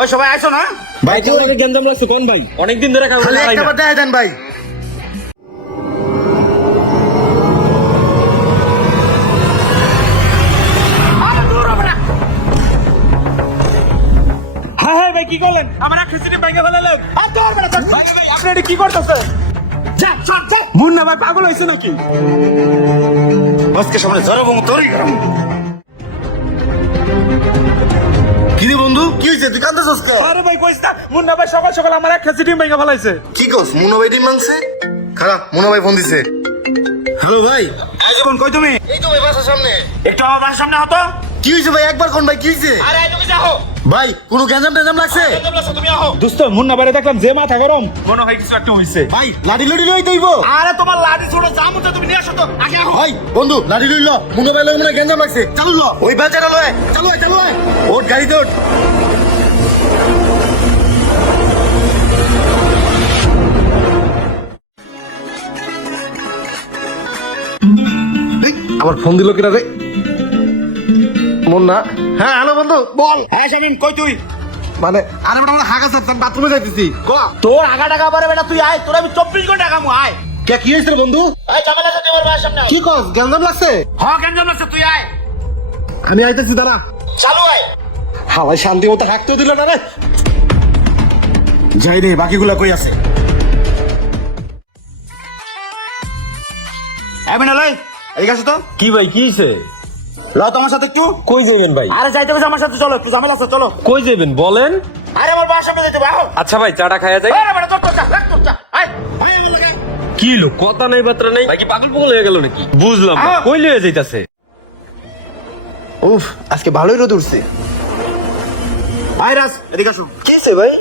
ওই সবাই আইছো না ভাই কি অনেক গেঞ্জাম লাগছে কোন ভাই অনেকদিন ধরে খাবো খালি একটা বার দেন ভাই। হ্যাঁ হ্যাঁ ভাই কি করলেন আমার এক খিচুড়ি ভেঙে ফেলালেন ভাই আপনি এটা কি করতেছেন মুন্না ভাই পাগল হয়েছে নাকি বসকে সামনে জড়ো বঙ্গ তৈরি করো। কি রে বন্ধু কি হয়েছে তুই কাঁদতেছস কে? আরে ভাই কইস না মুন্না ভাই সকাল সকাল আমার এক খিচুড়ি ভেঙে ফেলাইছে কি কস মুনো ভাই ডিম মাংসে? খারাপ মুনো ভাই ফোন দিছে। হ্যালো ভাই। এই জীবন কই তুমি এই তো ভাই বাসার সামনে। একটু আমার বাসার সামনে হতো কি হয়েছে ভাই একবার কোন ভাই কি হয়েছে? আরে এই তুমি যাও ভাই কোনো গ্যাঞ্জাম ট্যাঞ্জাম লাগছে? তুমি আহো দোস্ত মুন্না ভাই দেখলাম যে মাথা গরম মনে হয় কিছু একটা হইছে ভাই লাডি লড়ি লই দইব। আরে তোমার লাঠি ছোট জামুটা তুমি নিয়ে আসো তো আগে আহো ভাই বন্ধু লাডি লই ল মুনো ভাই লই মানে গ্যাঞ্জাম লাগছে চালু ল ওই বাজারে লয় চালু আয় চালু আয় ওঠ গাড়িতে ওঠ। আবার ফোন দিল কিনা রে মুন্না? হ্যাঁ হ্যালো বন্ধু বল। হ্যাঁ শামিম কই তুই মানে আরে বেটা আমরা হাগা স্যার বাথরুমে যাইতেছি ক তোর আগা টাকা পারে বেটা তুই আয় তোর আমি 24 ঘন্টা কামু আয় কে কি হয়েছে রে বন্ধু? এই ঝামেলা আছে তোমার বাসার সামনে কি কস গ্যাঞ্জাম লাগছে? হ্যাঁ কেন লাগছে তুই আয় আমি আইতেছি দাঁড়া। চালু আয় হাওয়াই শান্তি মতো হাঁকতেও দিল না রে। যাই রে বাকিগুলা কই আছে? এমন লই এদিকে আসো তো কি ভাই কি হইছে? লাও তোমার সাথে একটু কই যাবেন ভাই? আরে যাইতে হবে আমার সাথে চলো একটু ঝামেলা আছে চলো কই যাবেন বলেন? আরে আমার বাসার সামনে যেতে বাহো আচ্ছা ভাই চাটা খাইয়া যাই। আরে বেটা তোর চা রাখ তোর চা আয় আমি এমন লাগে কি লোক কথা নাই বাত্রা নাই ভাই কি পাগল পাগল হয়ে গেল নাকি? বুঝলাম না। কই লয়ে যাইতাছে? উফ আজকে ভালোই রোদ উঠছে। ভাইরাস এদিকে আসো কি হইছে ভাই?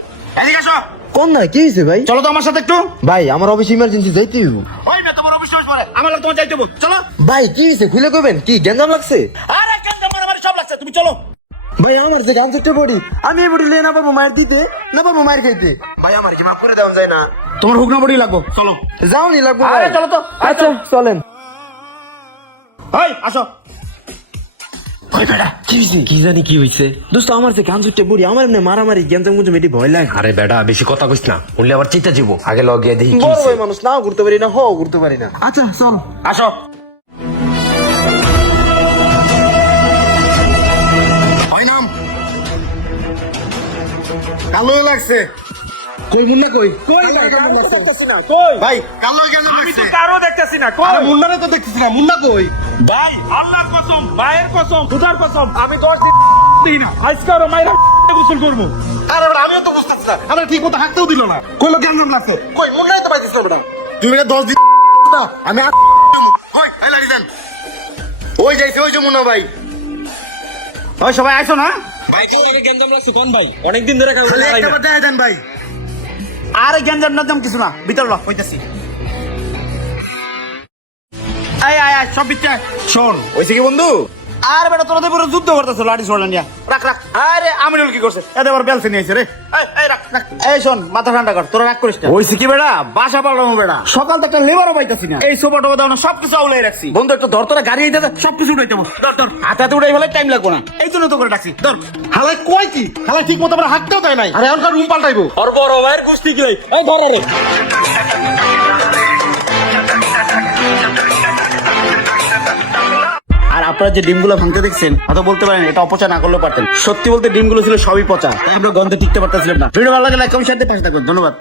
এদিকে আসো কোন না কি হইছে ভাই? চলো তো আমার সাথে একটু ভাই আমার অফিস ইমার্জেন্সি যাইতে হইব। ওই না তোমার অফিস পরে আমার লাগে তোমার যাইতে হবে চলো ভাই কি হইছে খুলে কইবেন কি গ্যাঞ্জাম লাগছে? আরে কেন মারামারি সব লাগছে তুমি চলো ভাই আমার যে গান চুটে পড়ি আমি এই বডি লিয়ে না পারবো মায়ের দিতে না পারবো মায়ের খাইতে। ভাই আমার কি মাফ করে দেওয়া যায় না? তোমার হুকনা বডি লাগবো চলো যাও নি লাগবো আরে ভাই। চলো তো আচ্ছা চলেন। এই আসো ওই বেটা কি হইছে? কি জানি কি হইছে? দোস্ত আমার যে গান চুটে পড়ি আমার এমনি মারামারি গ্যাঞ্জাম গুঞ্জাম এটি ভয় লাগে। আরে বেটা বেশি কথা কইস না বললে আবার চিন্তা যাবো আগে লগিয়ে দেখি কি বড় হইছে। ভাই মানুষ নাও ঘুরতে পারি না হও ঘুরতে পারি না। আচ্ছা চল আসো হয় নাম কালো লাগছে কই মুন্না কই কই কেমন লাগছে? দেখতেছি না কই ভাই কালো কেন আমি তো লাগছে? কারো দেখতেছি না কই আরে মুন্নারে তো দেখতেছি না মুন্না কই? ভাই আল্লাহর কসম ভাইয়ের কসম খুদার কসম আমি 10 দিন দিই না আজকে আর মাইরা গোসল করব আরে বেটা আমিও তো বুঝতেছি না আমরা ঠিক মতো হাঁটতেও দিল না কইলো গ্যাঞ্জাম লাগছে কই মুন্নাই তো পাইছিস না বেটা তুমি এটা 10 দিন না আমি কই এই লাড়ি দেন ওই যাইছে ওই যে মুন্না ভাই। ওই সবাই আইছো না ভাই কি অনেক গেঞ্জাম লাগছে কোন ভাই অনেকদিন ধরে খাবো খালি একটা বার দেন ভাই। আরে গেঞ্জাম না দাম কিছু না ভিতর ল কইতাছি আয় আয় আয় সব বিচ্ছে শোন হইছে কি বন্ধু আর বেটা তোরা পুরো যুদ্ধ করতেছ লাঠি ছড়া নিয়া রাখ রাখ আরে আমিনুল কি করছে এদের আবার বেলসে নিয়ে আইছে রে এই রাখ রাখ এই শোন মাথা ঠান্ডা কর তোরা রাগ করিস না হইছে কি বেটা বাসা পালামু বেটা সকাল থেকে একটা লেবারও পাইতাছি না এই সোপা টোপা দাও না সবকিছু আউলাই রাখছি বন্ধু একটু ধর তোরা গাড়ি আইতে সবকিছু উঠাইতে ধর ধর হাতে হাতে উঠাই ফেলে টাইম লাগবো না এই জন্য তো করে ডাকছি ধর হালাই কই কি হালাই ঠিক মতো আমরা হাঁটতেও দেয় নাই আরে এখনকার রুম পাল্টাইবো। আর বড় ভাইয়ের গুষ্টি কি এই ধর রে আর আপনারা যে ডিমগুলো ভাঙতে দেখছেন হয়তো বলতে পারেন এটা অপচয় না করলেও পারতেন সত্যি বলতে ডিমগুলো ছিল সবই পচা তাই আমরা গন্ধে টিকতে পারতেছিলাম না ভিডিও ভালো লাগে লাইক কমেন্ট শেয়ার দিয়ে পাশে থাকুন ধন্যবাদ।